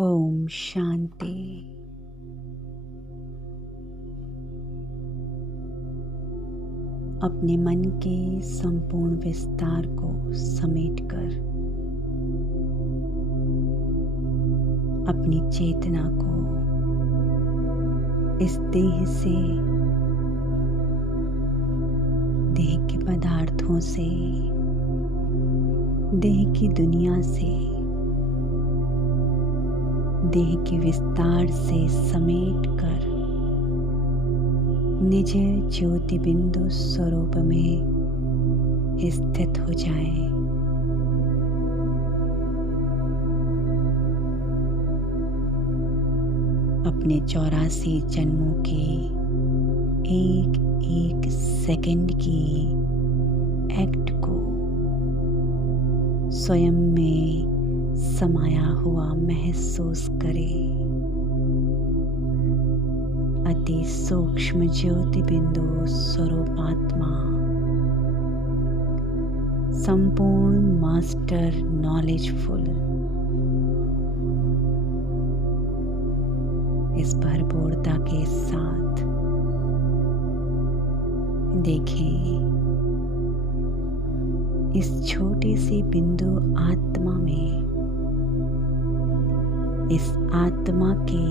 ओम शांति। अपने मन के संपूर्ण विस्तार को समेटकर अपनी चेतना को इस देह से, देह के पदार्थों से, देह की दुनिया से, देह के विस्तार से समेट कर निज ज्योति बिंदु स्वरूप में स्थित हो जाएं। अपने 84 जन्मों के एक एक सेकंड की एक्ट को स्वयं में समाया हुआ महसूस करें। अति सूक्ष्म ज्योति बिंदु स्वरूप आत्मा, संपूर्ण मास्टर नॉलेजफुल, इस भरपूरता के साथ देखें इस छोटे से बिंदु आत्मा में, इस आत्मा के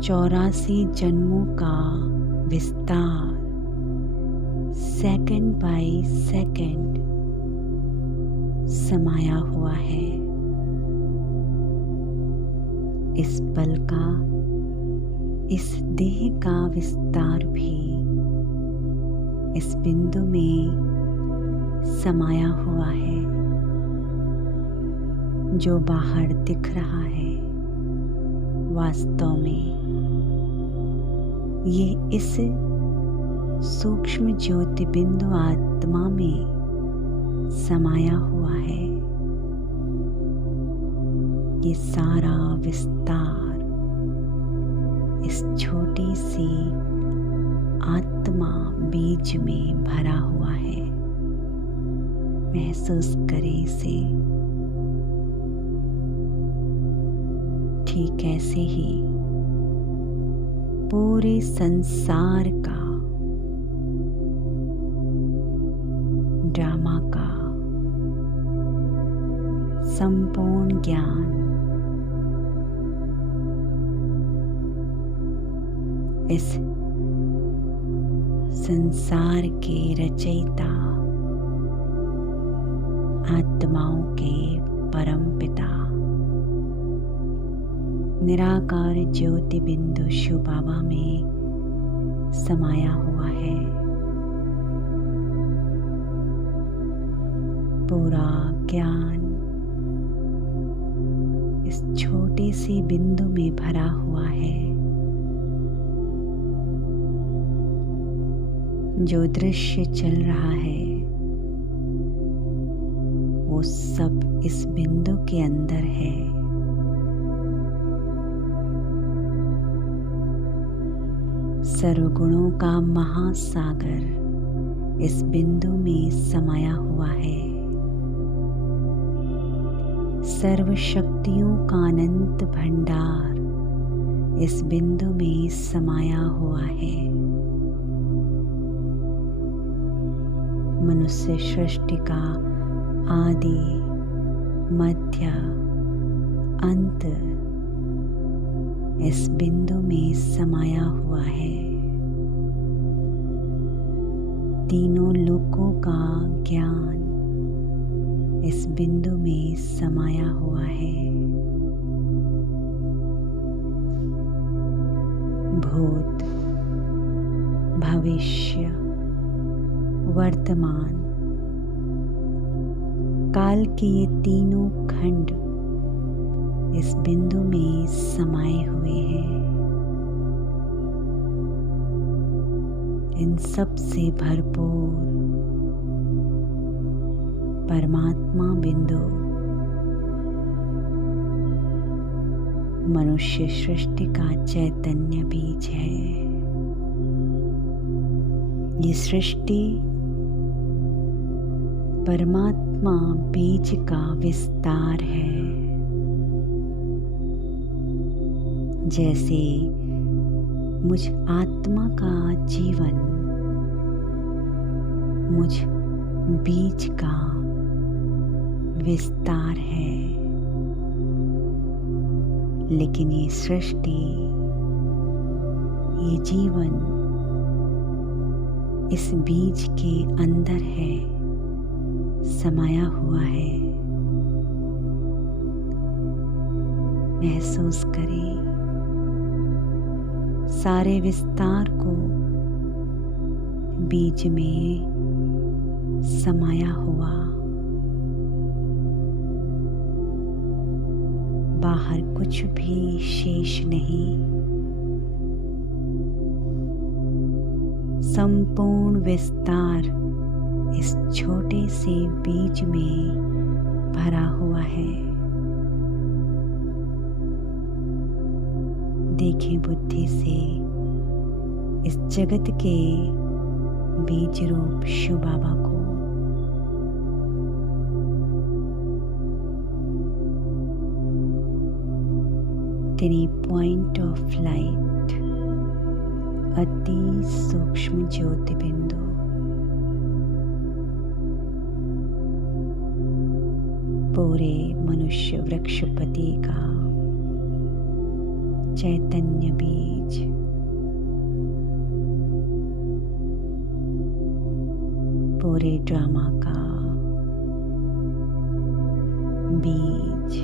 84 जन्मों का विस्तार सेकंड बाय सेकंड समाया हुआ है। इस पल का, इस देह का विस्तार भी इस बिंदु में समाया हुआ है। जो बाहर दिख रहा है वास्तव में ये इस सूक्ष्म ज्योति बिंदु आत्मा में समाया हुआ है। ये सारा विस्तार इस छोटी सी आत्मा बीज में भरा हुआ है। महसूस करें इसे। ठीक ऐसे ही पूरे संसार का, ड्रामा का संपूर्ण ज्ञान इस संसार के रचयिता आत्माओं के परम पिता निराकार ज्योति बिंदु शिव बाबा में समाया हुआ है। पूरा ज्ञान इस छोटे से बिंदु में भरा हुआ है। जो दृश्य चल रहा है वो सब इस बिंदु के अंदर है। सर्वगुणों का महासागर इस बिंदु में समाया हुआ है। सर्व शक्तियों का अनंत भंडार इस बिंदु में समाया हुआ है। मनुष्य सृष्टि का आदि, मध्य, अंत इस बिंदु में समाया हुआ है। तीनों लोकों का ज्ञान इस बिंदु में समाया हुआ है। भूत, भविष्य, वर्तमान काल के ये तीनों खंड इस बिंदु में समाये हुए हैं। इन सब से भरपूर परमात्मा बिंदु मनुष्य सृष्टि का चैतन्य बीज है। ये सृष्टि परमात्मा बीज का विस्तार है। जैसे मुझ आत्मा का जीवन मुझ बीज का विस्तार है, लेकिन ये सृष्टि, ये जीवन इस बीज के अंदर है, समाया हुआ है। महसूस करें सारे विस्तार को बीज में समाया हुआ। बाहर कुछ भी शेष नहीं, संपूर्ण विस्तार इस छोटे से बीज में भरा हुआ है। देखें बुद्धि से इस जगत के बीज रूप शिव बाबा को। तेरी पॉइंट ऑफ लाइट, अति सूक्ष्म ज्योति बिंदु, पूरे मनुष्य वृक्षपति का चैतन्य बीज, पूरे ड्रामा का बीज,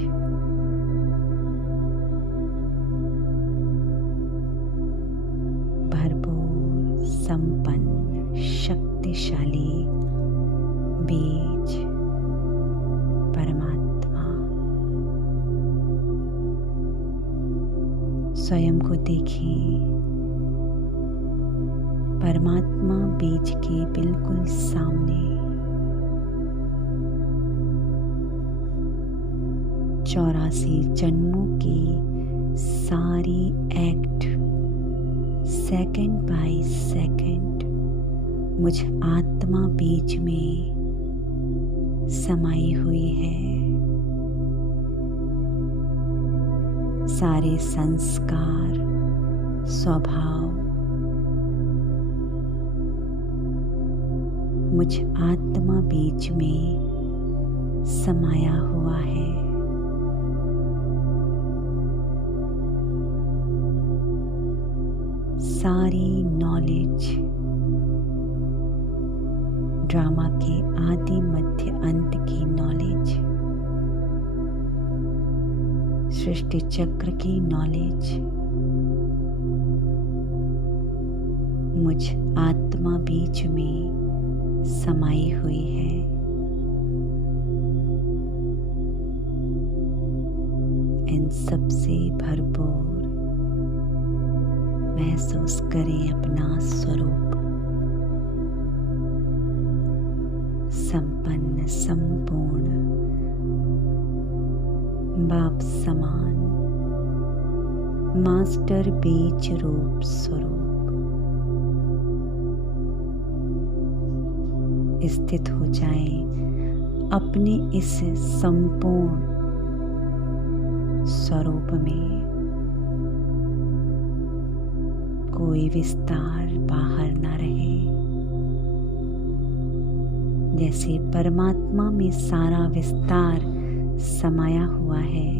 भरपूर संपन्न शक्तिशाली बीज परमात्मा। स्वयं को देखें, परमात्मा बीज के बिल्कुल सामने 84 जन्मों की सारी एक्ट सेकंड बाय सेकंड मुझ आत्मा बीज में समाई हुई है। सारे संस्कार, स्वभाव मुझ आत्मा बीज में समाया हुआ है। सारी नॉलेज, ड्रामा के आदि मध्य अंत की नॉलेज, सृष्टि चक्र की नॉलेज मुझ आत्मा बीज में समाई हुई है। इन सबसे भरपूर महसूस करें अपना स्वरूप, संपन्न संपूर्ण बाप समान मास्टर बीज रूप स्वरूप स्थित हो जाएं अपने इस संपूर्ण स्वरूप में। कोई विस्तार बाहर ना रहे। जैसे परमात्मा में सारा विस्तार समाया हुआ है,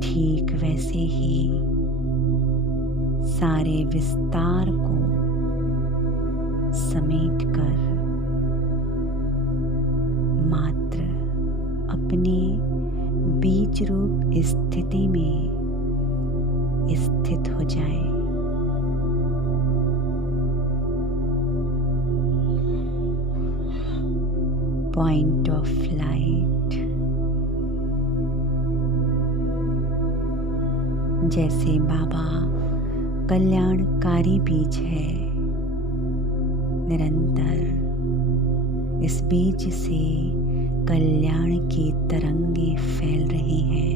ठीक वैसे ही सारे विस्तार को समेट कर मात्र अपने बीज रूप स्थिति में स्थित हो जाए। पॉइंट ऑफ लाइट, जैसे बाबा कल्याणकारी बीज है, निरंतर इस बीज से कल्याण की तरंगे फैल रही हैं।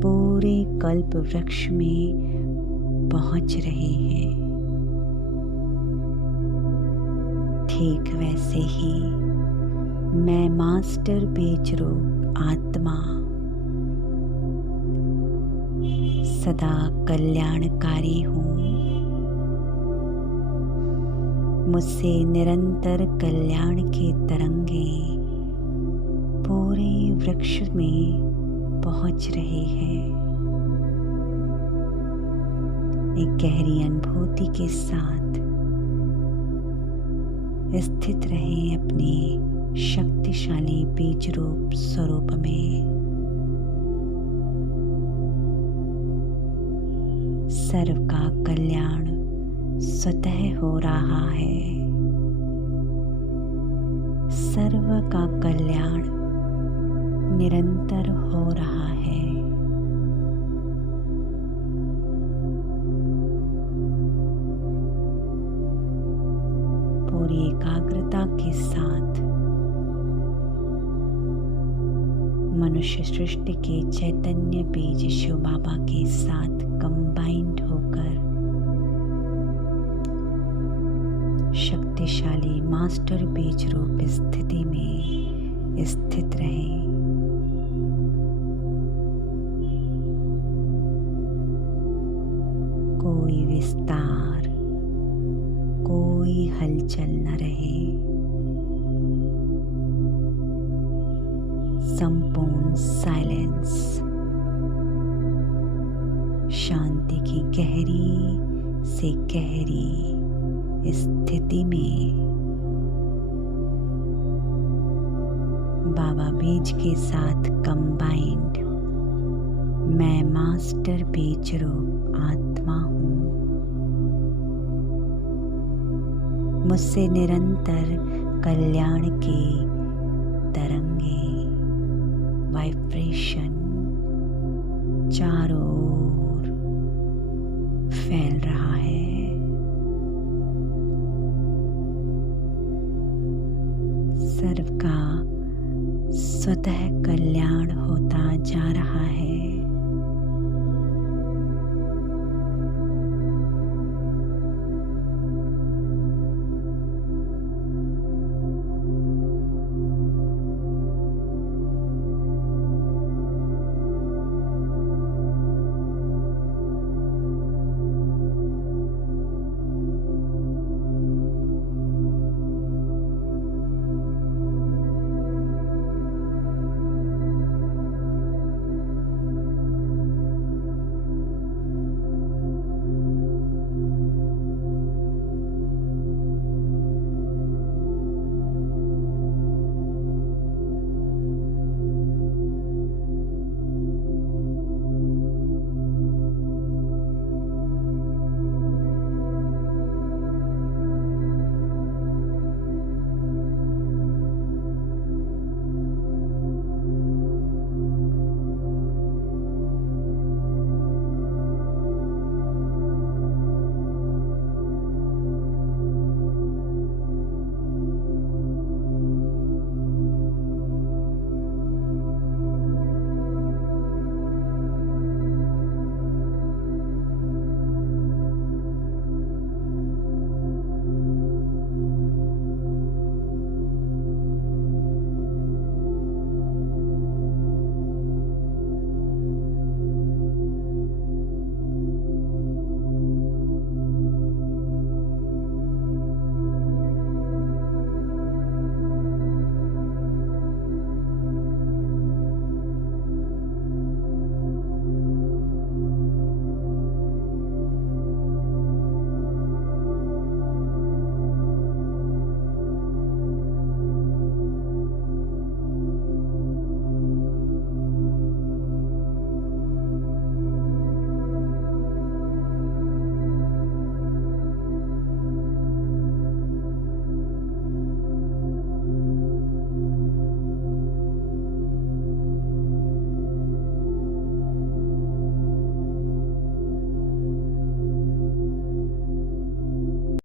पूरे कल्प वृक्ष में पहुंच रहे हैं। ठीक वैसे ही मैं मास्टर बीज रूप आत्मा सदा कल्याणकारी हूँ। मुझसे निरंतर कल्याण की तरंगें पूरे वृक्ष में पहुँच रही है। एक गहरी अनुभूति के साथ स्थित रहें अपने शक्तिशाली बीज रूप स्वरूप में। सर्व का कल्याण स्वतः हो रहा है। सर्व का कल्याण निरंतर हो रहा है। पूरी एकाग्रता के साथ मनुष्य सृष्टि के चैतन्य बीज शिव बाबा के साथ कंबाइंड होकर शक्तिशाली मास्टर बीज रूप स्थिति में स्थित रहें। कोई विस्तार, कोई हलचल न रहे। संपूर्ण साइलेंस, शांति की गहरी से गहरी स्थिति में बाबा बीज के साथ कंबाइंड मैं मास्टर बीज रूप आत्मा हूँ। मुझसे निरंतर कल्याण की तरंगे वाइब्रेशन चारों ओर फैल रहा है। सर्व का स्वतः कल्याण होता जा रहा है।